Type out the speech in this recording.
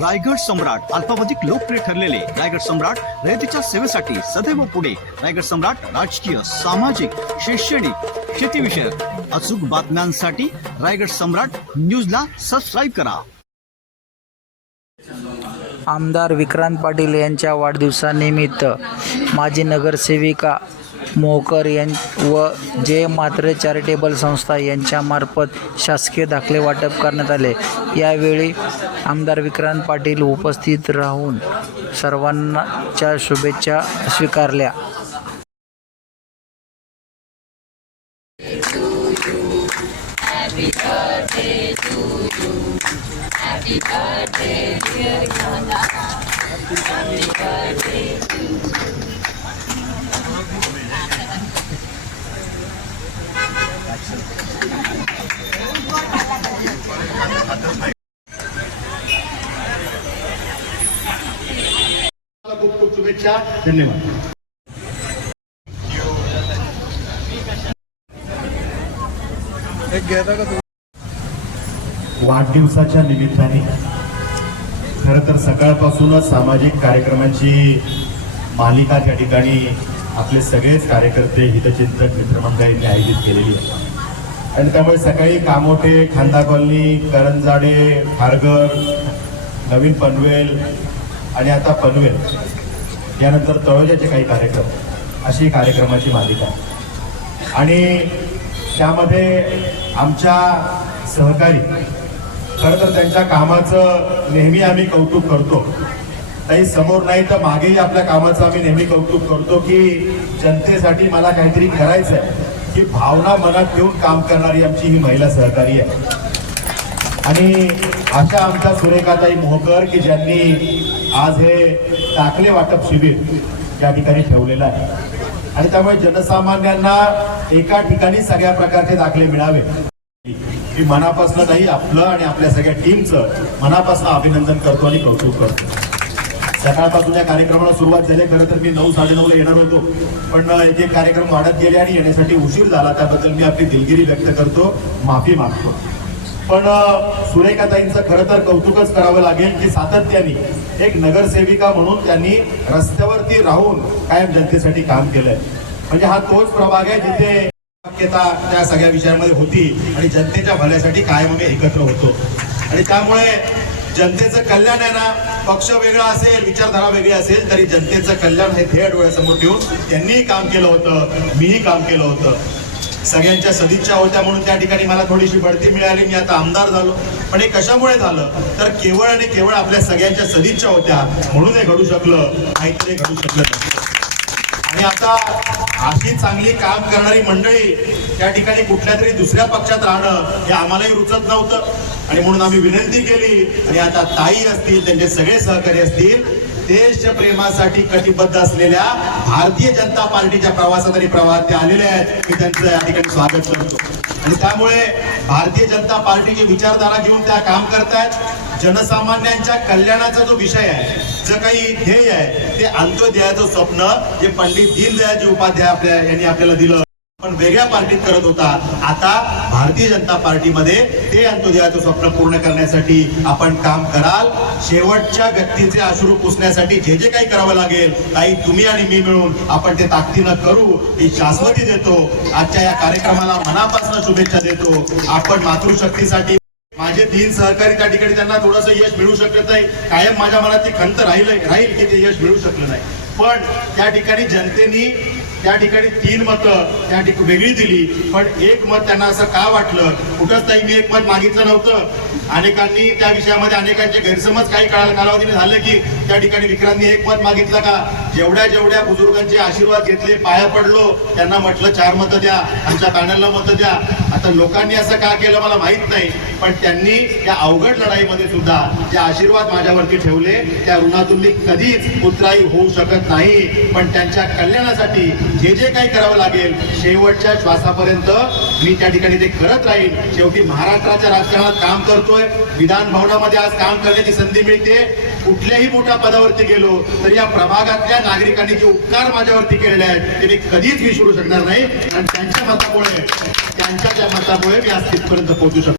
रायगड सम्राट अल्पावधिक लोकप्रिय ठरलेले रायगड सम्राट रयतेच्या सेवेसाठी सदैव पुढे. रायगड सम्राट राजकीय सामाजिक शैक्षणिक शेतीविषयक अचूक बातम्यांसाठी रायगड सम्राट न्यूजला सबस्क्राईब करा. आमदार विक्रांत पाटील यांच्या वाढदिवसानिमित्त माजी नगरसेविका मोहकर यां व जे मात्र चॅरिटेबल संस्था यांच्यामार्फत शासकीय दाखले वाटप करण्यात आले. यावेळी आमदार विक्रांत पाटील उपस्थित राहून सर्वांच्या शुभेच्छा स्वीकारल्या. खूप खूप शुभेच्छा धन्यवाद वाढदिवसाच्या निमित्ताने. खरं तर सकाळपासूनच सामाजिक कार्यक्रमाची मालिका त्या ठिकाणी आपले सगळेच कार्यकर्ते हितचिंतक मित्रमंडळींनी आयोजित केलेली आहे. आणि त्यामुळे सकाळी कामोटे खांदा कॉलनी करंजाडे खारघर नवीन पनवेल आणि आता पनवेल. यानंतर तळोजाचे काही कार्यक्रम. अशी कार्यक्रमाची मालिका. आणि त्यामध्ये आमच्या सहकारी खरं तर त्यांच्या कामाचं नेहमी आम्ही कौतुक करतो. काही समोर नाही तर मागेही आपल्या कामाचं आम्ही नेहमी कौतुक करतो की जनतेसाठी मला काहीतरी करायचं आहे ही भावना मनात घेऊन काम करणारी आमची ही महिला सहकारी आहे. आणि अशा आमच्या सुरेखाताई मोहकर की ज्यांनी आज हे दाखले वाटप शिबिर या ठिकाणी ठेवलेलं आहे. आणि त्यामुळे जनसामान्यांना एका ठिकाणी सगळ्या प्रकारचे दाखले मिळावे. मी मनापासून नाही आपलं आणि आपल्या सगळ्या टीमचं मनापासून अभिनंदन करतो आणि कौतुक करतो. सकाळपासून या कार्यक्रमाला सुरुवात झाली. खरं तर मी नऊ साडेनऊला येणार होतो. पण एक एक कार्यक्रम वाढत गेले आणि येण्यासाठी उशीर झाला. त्याबद्दल मी आपली दिलगिरी व्यक्त करतो. माफी मागतो. पण सुरेखाताईंचं खरं तर कौतुकच करावं लागेल की सातत्याने एक नगरसेविका म्हणून त्यांनी रस्त्यावरती राहून कायम जनतेसाठी काम केलंय. म्हणजे हा तोच प्रभाग आहे जिथे त्या सगळ्या विषयांमध्ये होती आणि जनतेच्या भल्यासाठी कायम आम्ही एकत्र होतो. आणि त्यामुळे जनतेचं कल्याण आहे ना पक्ष वेगळा असेल विचारधारा वेगळी असेल तरी जनतेचं कल्याण हे थेट डोळ्यासमोर ठेवून त्यांनीही काम केलं होतं मीही काम केलं होतं. सगळ्यांच्या सदिच्छा होत्या म्हणून त्या ठिकाणी मला थोडीशी बढती मिळाली मी आता आमदार झालो. पण हे कशामुळे झालं? तर केवळ आणि केवळ आपल्या सगळ्यांच्या सदिच्छा होत्या म्हणून हे घडू शकलं नाहीतर हे घडू शकलं आणि आता अशी चांगली काम करणारी मंडळी त्या ठिकाणी कुठल्या तरी दुसऱ्या पक्षात राहणं हे आम्हालाही रुचत नव्हतं. आणि म्हणून आम्ही विनंती केली. आणि आता ताई असतील त्यांचे सगळे सहकारी असतील देश प्रेमासाठी कटिबद्ध असलेल्या भारतीय जनता पार्टीच्या प्रवासात आणि प्रवाहात ते आलेले आहेत. मी त्यांचं या ठिकाणी स्वागत करतो. आणि त्यामुळे भारतीय जनता पार्टीची विचारधारा घेऊन त्या काम करतायत. जनसामान्यांच्या कल्याणाचा जो विषय आहे जे काही ध्येय आहे ते अंत्योदयाचं स्वप्न जे पंडित दीनदयाळजी उपाध्याय आपल्या यांनी आपल्याला दिलं. पण वेगळ्या पार्टीत करत होता. आता भारतीय जनता पार्टीमध्ये ते अंत्योदयाचं स्वप्न पूर्ण करण्यासाठी आपण काम कराल. शेवटच्या व्यक्तीचे अश्रू पुसण्यासाठी जे जे काही करावं लागेल काही तुम्ही आणि मी मिळून आपण ते ताकदीनं करू. ही शाश्वती देतो. आजच्या या कार्यक्रमाला मनापासून शुभेच्छा देतो. आपण मातृशक्तीसाठी माझे तीन सहकारी त्या ठिकाणी त्यांना थोडंसं यश मिळू शकत नाही. कायम माझ्या मनात ती खंत राहील राहील की ते यश मिळू शकलं नाही. पण त्या ठिकाणी जनतेनी त्या ठिकाणी तीन मतं त्या ठिकाणी वेगळी दिली. पण एक मत त्यांना असं का वाटलं? कुठंच नाही मी एक मत मागितलं नव्हतं. अनेकांनी त्या विषयामध्ये अनेकांचे गैरसमज काही काळ कालावधीने झाले की त्या ठिकाणी विक्रांनी एक मत मागितलं का? जेवढ्या जेवढ्या बुजुर्गांचे आशीर्वाद घेतले पाया पडलो त्यांना म्हटलं चार मतं द्या आमच्या पॅनलला मतं द्या. आता लोकांनी असं का केलं मला माहीत नाही पण त्यांनी या अवघड लढाईमध्ये सुद्धा जे आशीर्वाद माझ्यावरती ठेवले त्या ऋणातून मी कधीच उतराई होऊ शकत नाही. पण त्यांच्या कल्याणासाठी जे जे काही करावं लागेल शेवटच्या श्वासापर्यंत मी त्या ठिकाणी ते करत राहील शेवटी महाराष्ट्राच्या राजकारणात काम करतोय विधान भवनामध्ये आज काम करण्याची संधी मिळते. कुठल्याही मोठ्या पदावरती गेलो तर या प्रभागातल्या नागरिकांनी जे उपकार माझ्यावरती केलेले आहेत ते मी कधीच विसरू शकणार नाही. आणि त्यांच्या मतामुळे त्यांच्या त्या मतामुळे मी आज तिथपर्यंत पोहोचू शकतो.